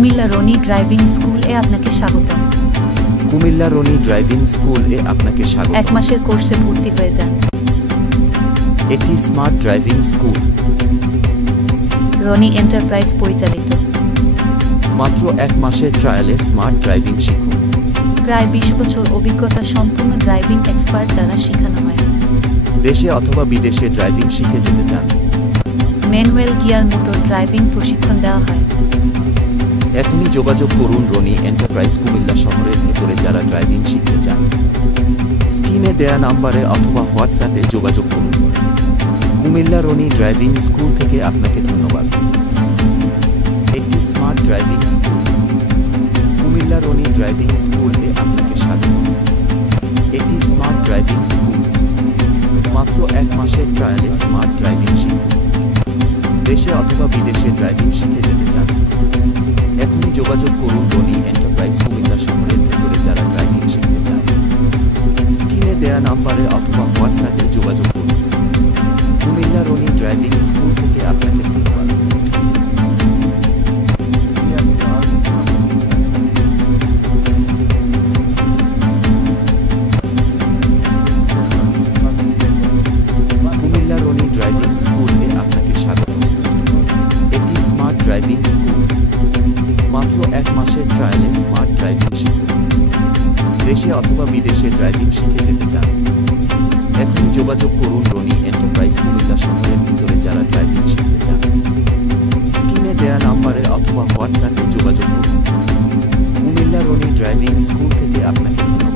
Comilla Roni driving school এ আপনাকে স্বাগতম। কুমিল্লা রনি ড্রাইভিং স্কুল এ আপনাকে স্বাগত। 1 মাসের কোর্সে ভর্তি হয়ে যান। এটি smart driving school. Roni enterprise পরিচালিত। মাত্র 1 মাসের ট্রায়ালে স্মার্ট ড্রাইভিং শিখুন। প্রায় 20 বছর অভিজ্ঞতা সম্পন্ন ড্রাইভিং এক্সপার্ট দ্বারা শেখানো হয়। দেশে অথবা বিদেশে ড্রাইভিং শিখে যেতে চান? ম্যানুয়াল গিয়ার মোটর ড্রাইভিং প্রশিক্ষণ দেওয়া হয়। এখনই যোগাযোগ করুন রনি এন্টারপ্রাইজ কুমিল্লা শহরের ভেতরে যারা ড্রাইভিং শিখতে চান। স্ক্রিনে দেয়া নাম্বারে অথবা হোয়াটসঅ্যাপে যোগাযোগ করুন। কুমিল্লা রনি ড্রাইভিং স্কুল থেকে আপনাকে ধন্যবাদ। একটি smart driving school. Comilla Roni driving school এ আপনাকে স্বাগত। এটি স্মার্ট ড্রাইভিং স্কুল। মাত্র 1 মাসের ট্রায়ালে স্মার্ট ড্রাইভিং শিখুন। দেশে অথবা বিদেশে ড্রাইভিং শিখে যেতে চান? এখনই যোগাযোগ করুন রনি এন্টারপ্রাইজ কুমিল্লা শহরের ভেতরে যারা ড্রাইভিং শিখতে চান। স্ক্রিনে দেয়া নাম্বারে অথবা হোয়াটসঅ্যাপে যোগাযোগ করুন। কুমিল্লা রনি ড্রাইভিং স্কুল থেকে আপনাকে ধন্যবাদ। কুমিল্লা রনি ড্রাইভিং স্কুল এ আপনাকে স্বাগত। এটি স্মার্ট ড্রাইভিং স্কুল। মাত্র 1 মাসের ট্রায়ালে স্মার্ট ড্রাইভিং শিখুন। দেশে অথবা বিদেশে ড্রাইভিং শিখে যেতে চান? এখনই যোগাযোগ করুন রনি এন্টারপ্রাইজ কুমিল্লা শহরের ভিতরে যারা ড্রাইভিং শিখতে চান। স্ক্রিনে দেয়া নাম্বারে অথবা হোয়াটসঅ্যাপে যোগাযোগ করুন। কুমিল্লা রনি ড্রাইভিং স্কুল থেকে আপনাকে ধন্যবাদ।